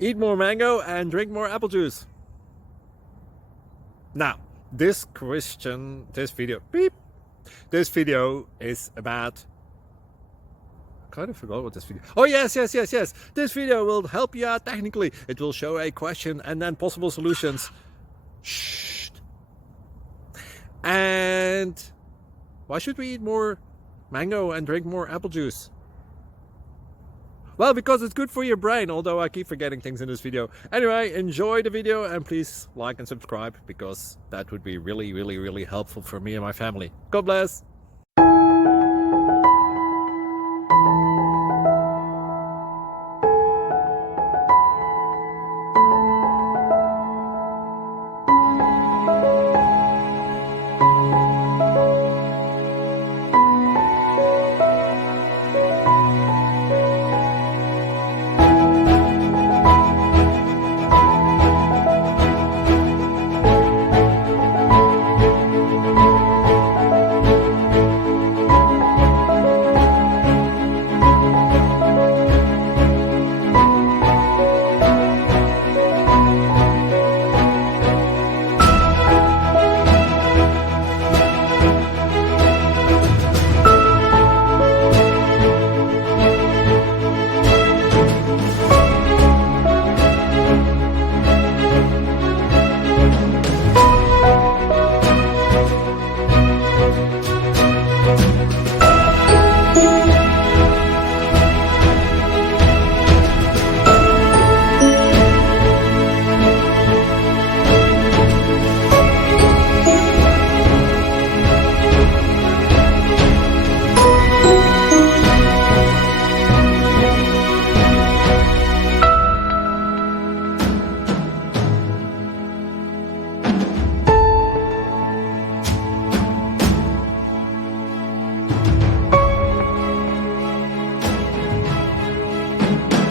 Eat more mango and drink more apple juice. Now, this video is about, I kind of forgot what this video. Oh, yes. This video will help you out technically. It will show a question and then possible solutions. Shh. And why should we eat more mango and drink more apple juice? Well, because it's good for your brain, although I keep forgetting things in this video. Anyway, enjoy the video and please like and subscribe, because that would be really helpful for me and my family. God bless!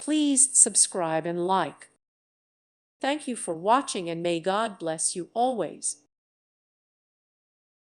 Please subscribe and like. Thank you for watching, and may God bless you always.